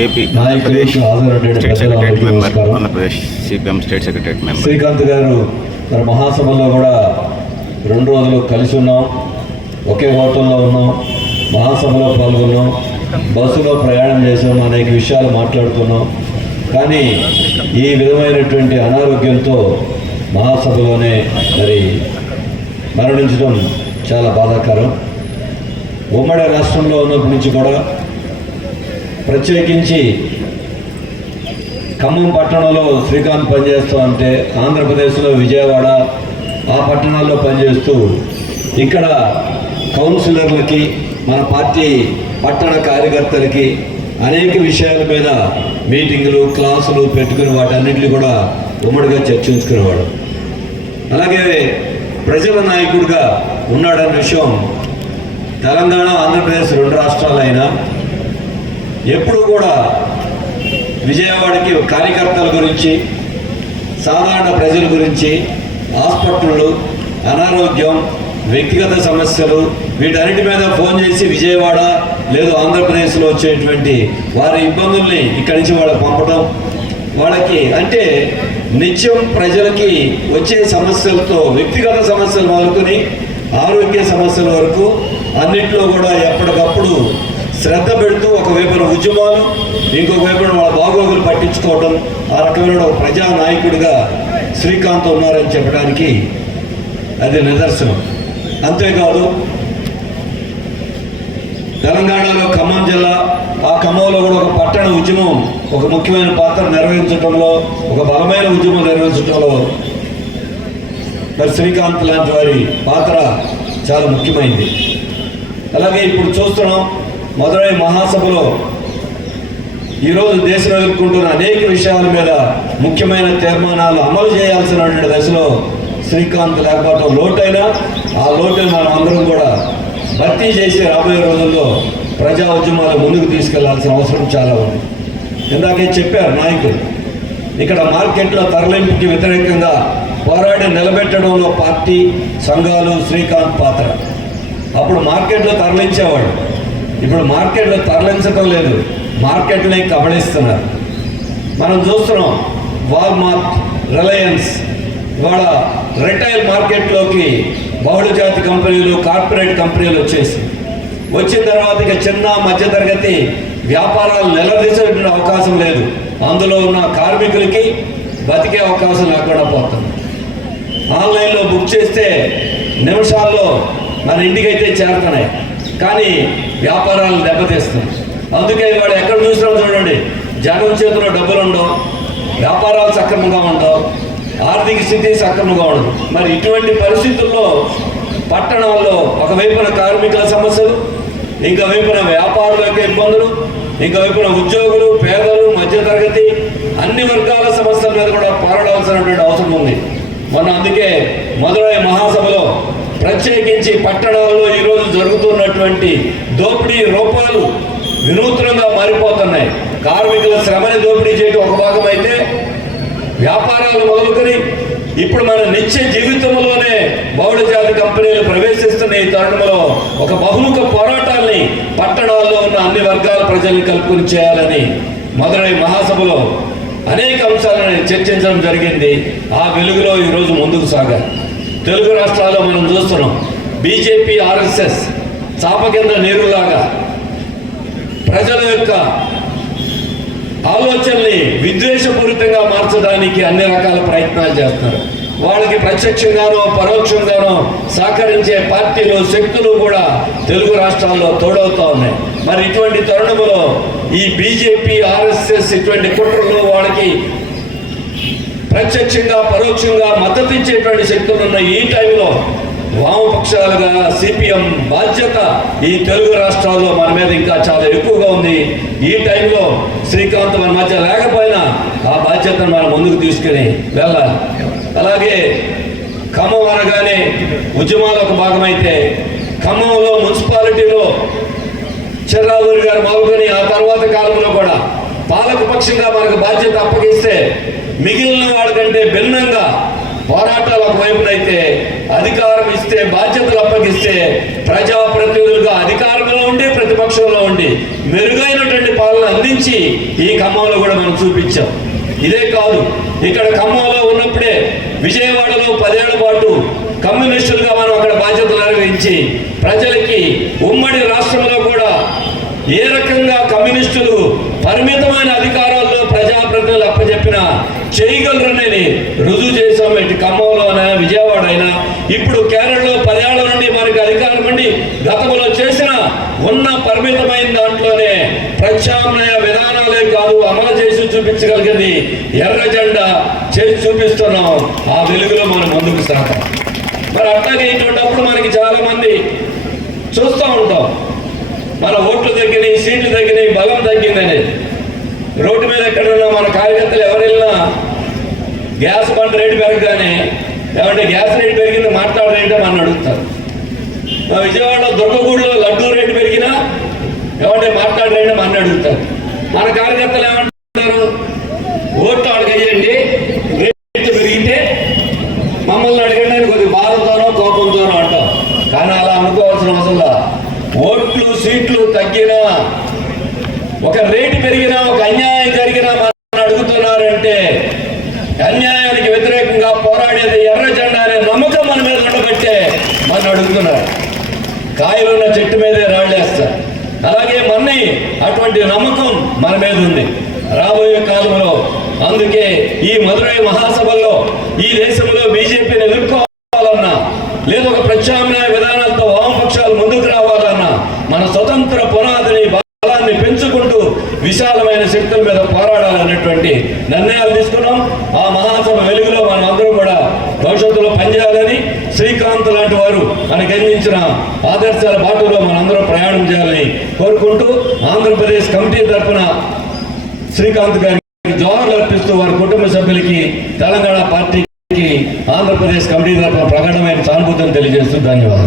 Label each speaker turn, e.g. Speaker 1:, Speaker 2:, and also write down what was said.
Speaker 1: AP
Speaker 2: నాయకులకు హాజరైన
Speaker 1: state secretary
Speaker 2: పెద్దలందరికీ
Speaker 1: మెంబర్
Speaker 2: నమస్కారం.
Speaker 1: Andhra Pradesh CPM state secretary member.
Speaker 2: Srikanth గారు మన మహాసభలో కూడా రెండు రోజులు కలిసి ఉన్నాం. ఒకే హోటల్లో ఉన్నాం. మహాసభలో పాల్గొన్నాం. బస్సులో ప్రయాణం చేసాం అనేక విషయాలు మాట్లాడుతున్నాం. కానీ ఈ విధమైనటువంటి అనారోగ్యంతో మహాసభలోనే మరి మరణించడం చాలా బాధాకరం. ఉమ్మడి రాష్ట్రంలో ఉన్నప్పటి నుంచి కూడా ప్రత్యేకించి ఖమ్మం పట్టణంలో శ్రీకాంత్ పనిచేస్తూ ఉంటే ఆంధ్రప్రదేశ్లో విజయవాడ ఆ పట్టణాల్లో పనిచేస్తూ ఇక్కడ కౌన్సిలర్లకి మన పార్టీ పట్టణ కార్యకర్తలకి అనేక విషయాల మీద మీటింగులు క్లాసులు పెట్టుకుని వాటన్నిటిని కూడా ఉమ్మడిగా చర్చించుకునేవాడు. అలాగే ప్రజల నాయకుడిగా ఉన్నాడన్న విషయం తెలంగాణ ఆంధ్రప్రదేశ్ రెండు రాష్ట్రాలైనా ఎప్పుడు కూడా విజయవాడకి కార్యకర్తల గురించి సాధారణ ప్రజల గురించి హాస్పిటళ్ళు అనారోగ్యం వ్యక్తిగత సమస్యలు వీటన్నిటి మీద ఫోన్ చేసి విజయవాడ లేదు ఆంధ్రప్రదేశ్లో వచ్చేటువంటి వారి ఇబ్బందుల్ని ఇక్కడి నుంచి వాళ్ళకి పంపడం వాళ్ళకి అంటే నిత్యం ప్రజలకి వచ్చే సమస్యలతో వ్యక్తిగత సమస్యలు మొదలుకొని ఆరోగ్య సమస్యల వరకు అన్నింటిలో కూడా ఎప్పటికప్పుడు శ్రద్ధ పెడుతూ ఒక వైపున ఉద్యమాలు ఇంకొక వైపున వాళ్ళ బాగోగులు పట్టించుకోవడం ఆ రకమైన ఒక ప్రజా నాయకుడిగా శ్రీకాంత్ ఉన్నారని చెప్పడానికి అది నిదర్శనం. అంతేకాదు తెలంగాణలో ఖమ్మం జిల్లా ఆ ఖమ్మంలో కూడా ఒక పట్టణ ఉద్యమం ఒక ముఖ్యమైన పాత్ర నిర్వహించడంలో ఒక బలమైన ఉద్యమం నిర్వహించడంలో మరి శ్రీకాంత్ లాంటి వారి పాత్ర చాలా ముఖ్యమైనది అలాగే ఇప్పుడు చూస్తున్నాం మధురై మహాసభలో ఈరోజు దేశం ఎదుర్కొంటున్న అనేక విషయాల మీద ముఖ్యమైన తీర్మానాలు అమలు చేయాల్సినటువంటి దశలో శ్రీకాంత్ లేకపోవడం లోటైనా ఆ లోటుని మనం అందరం కూడా భర్తీ చేసి రాబోయే రోజుల్లో ప్రజా ఉద్యమాలు ముందుకు తీసుకెళ్ళాల్సిన అవసరం చాలా ఉంది. ఇందాకే చెప్పారు నాయకులు ఇక్కడ మార్కెట్లో తరలింపుకి వ్యతిరేకంగా పోరాడి నిలబెట్టడంలో పార్టీ సంఘాలు శ్రీకాంత్ పాత్ర. అప్పుడు మార్కెట్లో తరలించేవాడు ఇప్పుడు మార్కెట్లో తరలించడం లేదు. మార్కెట్ని కబడిస్తున్నారు మనం చూస్తున్నాం వాల్మార్ట్ రిలయన్స్ ఇవాళ రిటైల్ మార్కెట్లోకి బహుళ జాతి కంపెనీలు కార్పొరేట్ కంపెనీలు వచ్చేసి వచ్చిన తర్వాత ఇక చిన్న మధ్యతరగతి వ్యాపారాలు నిలదీసేటువంటి అవకాశం లేదు. అందులో ఉన్న కార్మికులకి బతికే అవకాశం లేకుండా పోతుంది. ఆన్లైన్లో బుక్ చేస్తే నిమిషాల్లో మన ఇంటికైతే చేరుతున్నాయి. కానీ వ్యాపారాలు దెబ్బతీస్తుంది. అందుకే వాడు ఎక్కడ చూసినా చూడండి జనం చేతిలో డబ్బులు ఉండవు వ్యాపారాలు సక్రమంగా ఉండవు ఆర్థిక స్థితి సక్రమంగా ఉండదు. మరి ఇటువంటి పరిస్థితుల్లో పట్టణాల్లో ఒకవైపున కార్మికుల సమస్యలు ఇంకా వైపున వ్యాపారుల యొక్క ఇబ్బందులు ఇంకా వైపున ఉద్యోగులు పేదలు మధ్యతరగతి అన్ని వర్గాల సమస్యల మీద కూడా పోరాడాల్సినటువంటి అవసరం ఉంది. మొన్న అందుకే మధురై మహాసభలో ప్రత్యేకించి పట్టణాల్లో ఈరోజు జరుగుతున్నటువంటి దోపిడీ రూపాలు వినూత్నంగా మారిపోతున్నాయి. కార్మికుల శ్రమని దోపిడీ చేయడం ఒక భాగం అయితే వ్యాపారాలు మొదలుకొని ఇప్పుడు మన నిత్య జీవితంలోనే బహుళ జాతి కంపెనీలు ప్రవేశిస్తున్న ఈ తరుణంలో ఒక బహుముఖ పోరాటాల్ని పట్టణాల్లో ఉన్న అన్ని వర్గాల ప్రజల్ని కలుపుకొని చేయాలని మొదలై మహాసభలో అనేక అంశాలను చర్చించడం జరిగింది. ఆ వెలుగులో ఈరోజు ముందుకు సాగాలి. తెలుగు రాష్ట్రాల్లో మనం చూస్తున్నాం. బీజేపీ ఆర్ఎస్ఎస్ చాప కింద నీరులాగా ప్రజల యొక్క ఆలోచనల్ని విద్వేషపూరితంగా మార్చడానికి అన్ని రకాల ప్రయత్నాలు చేస్తారు. వాళ్ళకి ప్రత్యక్షంగానో పరోక్షంగానో సహకరించే పార్టీలు శక్తులు కూడా తెలుగు రాష్ట్రాల్లో తోడవుతా ఉన్నాయి. మరి ఇటువంటి తరుణంలో ఈ బీజేపీ ఆర్ఎస్ఎస్ ఇటువంటి కుట్రలు వాళ్ళకి ప్రత్యక్షంగా పరోక్షంగా మద్దతు ఇచ్చేటువంటి శక్తులు ఉన్న ఈ టైంలో వామపక్షాలుగా సిపిఎం బాధ్యత ఈ తెలుగు రాష్ట్రాల్లో మన మీద ఇంకా చాలా ఎక్కువగా ఉంది. ఈ టైంలో శ్రీకాంత్ మన మధ్య లేకపోయినా ఆ బాధ్యతను మనం ముందుకు తీసుకుని వెళ్ళాలి. అలాగే ఖమ్మం అనగానే ఉద్యమాలు ఒక భాగమైతే ఖమ్మంలో మున్సిపాలిటీలో చిర్రావూరి గారు మాల్గొని ఆ తర్వాత కాలంలో కూడా పాలక పక్షంగా మనకు బాధ్యత అప్పగిస్తే మిగిలిన వాళ్ళకంటే భిన్నంగా పోరాటాలు ఒకవైపునైతే అధికారం ఇస్తే బాధ్యతలు అప్పగిస్తే ప్రజాప్రతినిధులుగా అధికారంలో ఉండి ప్రతిపక్షంలో ఉండి మెరుగైనటువంటి పాలన అందించి ఈ ఖమ్మంలో కూడా మనం చూపించాం. ఇదే కాదు ఇక్కడ ఖమ్మంలో ఉన్నప్పుడే విజయవాడలో పదేళ్ళ పాటు కమ్యూనిస్టులుగా మనం అక్కడ బాధ్యతలు నిర్వహించి ప్రజలకి ఉమ్మడి రాష్ట్రంలో కూడా ఏ రకంగా కమ్యూనిస్టులు పరిమితమైన అధికారాల్లో ప్రజాప్రతినిధులు అప్పచెప్పిన చేయగలరని రుజువు చేశాం. ఇటు ఖమ్మంలోనైనా విజయవాడ అయినా. ఇప్పుడు కేరళలో పదేళ్ళ నుండి మనకి అధికారం నుండి గతంలో చేసిన ఉన్న పరిమితమైన దాంట్లోనే ప్రత్యామ్నాయ విధానాలే కాదు అమలు చేసి చూపించగలిగింది ఎర్ర జెండా చేసి చూపిస్తున్నాం. ఆ వెలుగులో మనం ముందుకు సాగం మరి అట్లాగే ఇటువంటిప్పుడు మనకి చాలా మంది చూస్తూ ఉంటాం. మన ఓట్లు తగ్గినాయి సీట్లు తగ్గినాయి బలం తగ్గిందనేది. రోడ్డు మీద ఎక్కడన్నా మన కార్యకర్తలు ఎవరు వెళ్ళినా గ్యాస్ బండ్ రేటు పెరగగానే ఏమంటే గ్యాస్ రేటు పెరిగింది మాట్లాడరేంటే మన అడుగుతారు. మా విజయవాడలో దుర్గగూడలో లడ్డూ రేటు పెరిగినా ఏమంటే మాట్లాడరేంటే మన అడుగుతారు. మన కార్యకర్తలు ఏమంటారు ఓట్లు అడగేయండి రేట్లు పెరిగితే మమ్మల్ని అడగండి అని కొద్ది బాధతోనో కోపంతోనో అంటాం కానీ అలా అనుకోవాల్సిన అవసరం లా. ఓట్లు సీట్లు తగ్గినా ఒక రేటు పెరిగినా ఒక అడిగినా మనం అడుగుతున్నారంటే అన్యాయానికి వ్యతిరేకంగా పోరాడేది ఎర్ర జెండా అనే నమ్మకం మన మీద ఉండబట్టే మనం అడుగుతున్నారు. కాయలున్న చెట్టు మీదే రాళ్ళేస్తారు. అలాగే మన్ని అటువంటి నమ్మకం మన మీద ఉంది. రాబోయే కాలంలో అందుకే ఈ మధురై మహాసభల్లో ఈ దేశంలో బీజేపీని ఎదుర్కోవాలన్నా లేదా ఒక ప్రత్యామ్నాయ విధానాలతో వామపక్షాలు ముందుకు రావాలన్నా మన స్వతంత్ర పునాదిని బలాన్ని పెంచుకుంటూ విశాలమైన శక్తుల మీద పోరాడాలన్నటువంటి నిర్ణయాలు తీసుకున్నాం. ఆ మహాసభ వెలుగులో మనం అందరం కూడా భవిష్యత్తులో పనిచేయాలని శ్రీకాంత్ లాంటి వారు మనకు అందించిన ఆదర్శాల బాటలో మనందరం ప్రయాణం చేయాలని కోరుకుంటూ ఆంధ్రప్రదేశ్ కమిటీ తరఫున శ్రీకాంత్ గారికి జోహార్లు అర్పిస్తూ వారి కుటుంబ సభ్యులకి తెలంగాణ పార్టీకి ఆంధ్రప్రదేశ్ కమిటీ తరఫున ప్రకటమైన సానుభూతిని తెలియజేస్తూ ధన్యవాదాలు.